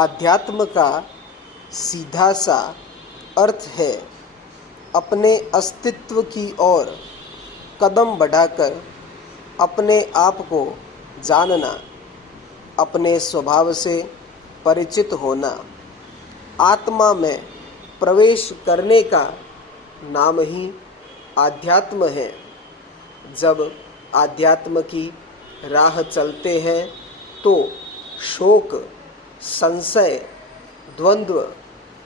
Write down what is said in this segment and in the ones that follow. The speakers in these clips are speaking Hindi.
आध्यात्म का सीधा सा अर्थ है अपने अस्तित्व की ओर कदम बढ़ाकर अपने आप को जानना, अपने स्वभाव से परिचित होना। आत्मा में प्रवेश करने का नाम ही आध्यात्म है। जब आध्यात्म की राह चलते हैं तो शोक, संशय, द्वंद्व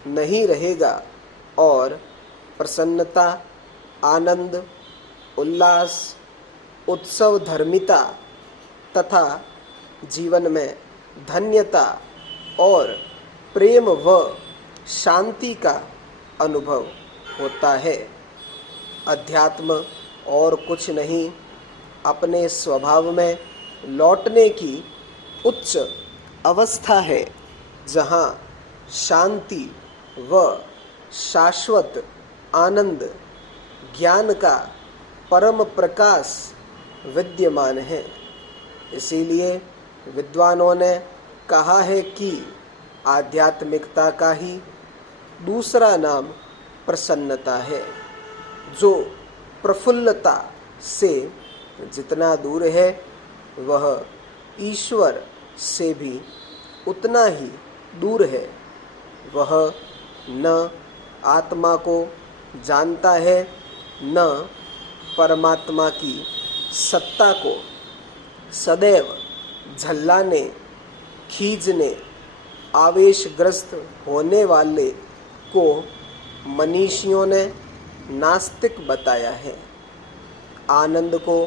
नहीं रहेगा और प्रसन्नता, आनंद, उल्लास, उत्सव धर्मिता तथा जीवन में धन्यता और प्रेम व शांति का अनुभव होता है। अध्यात्म और कुछ नहीं, अपने स्वभाव में लौटने की उच्च अवस्था है, जहाँ शांति व शाश्वत आनंद, ज्ञान का परम प्रकाश विद्यमान है। इसीलिए विद्वानों ने कहा है कि आध्यात्मिकता का ही दूसरा नाम प्रसन्नता है। जो प्रफुल्लता से जितना दूर है, वह ईश्वर से भी उतना ही दूर है। वह न आत्मा को जानता है, न परमात्मा की सत्ता को। सदैव झल्लाने, खींचने, आवेशग्रस्त होने वाले को मनीषियों ने नास्तिक बताया है। आनंद को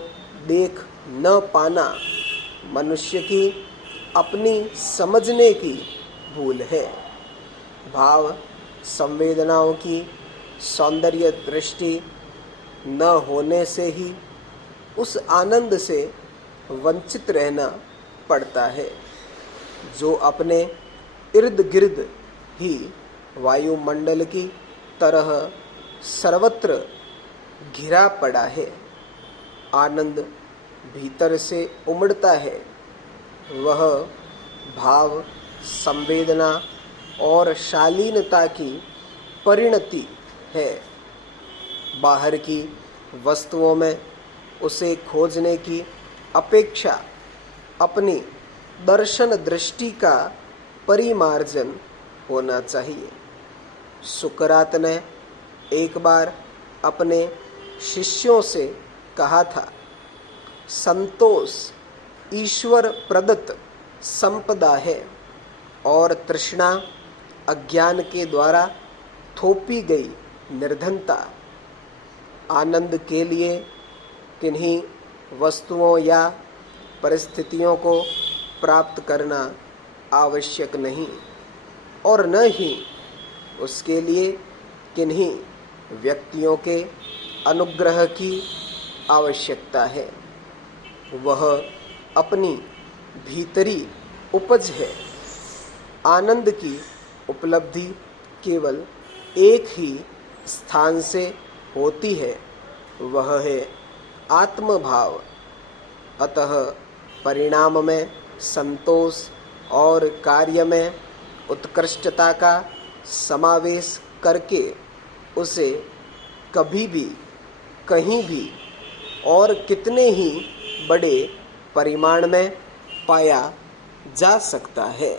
देख न पाना मनुष्य की अपनी समझने की भूल है। भाव संवेदनाओं की सौंदर्य दृष्टि न होने से ही उस आनंद से वंचित रहना पड़ता है, जो अपने इर्द गिर्द ही वायुमंडल की तरह सर्वत्र घिरा पड़ा है। आनंद भीतर से उमड़ता है। वह भाव, संवेदना और शालीनता की परिणति है। बाहर की वस्तुओं में उसे खोजने की अपेक्षा अपनी दर्शन दृष्टि का परिमार्जन होना चाहिए। सुकरात ने एक बार अपने शिष्यों से कहा था, संतोष ईश्वर प्रदत्त संपदा है और तृष्णा अज्ञान के द्वारा थोपी गई निर्धनता। आनंद के लिए किन्हीं वस्तुओं या परिस्थितियों को प्राप्त करना आवश्यक नहीं और न ही उसके लिए किन्हीं व्यक्तियों के अनुग्रह की आवश्यकता है। वह अपनी भीतरी उपज है। आनंद की उपलब्धि केवल एक ही स्थान से होती है, वह है आत्मभाव। अतः परिणाम में संतोष और कार्य में उत्कृष्टता का समावेश करके उसे कभी भी, कहीं भी और कितने ही बड़े परिमाण में पाया जा सकता है।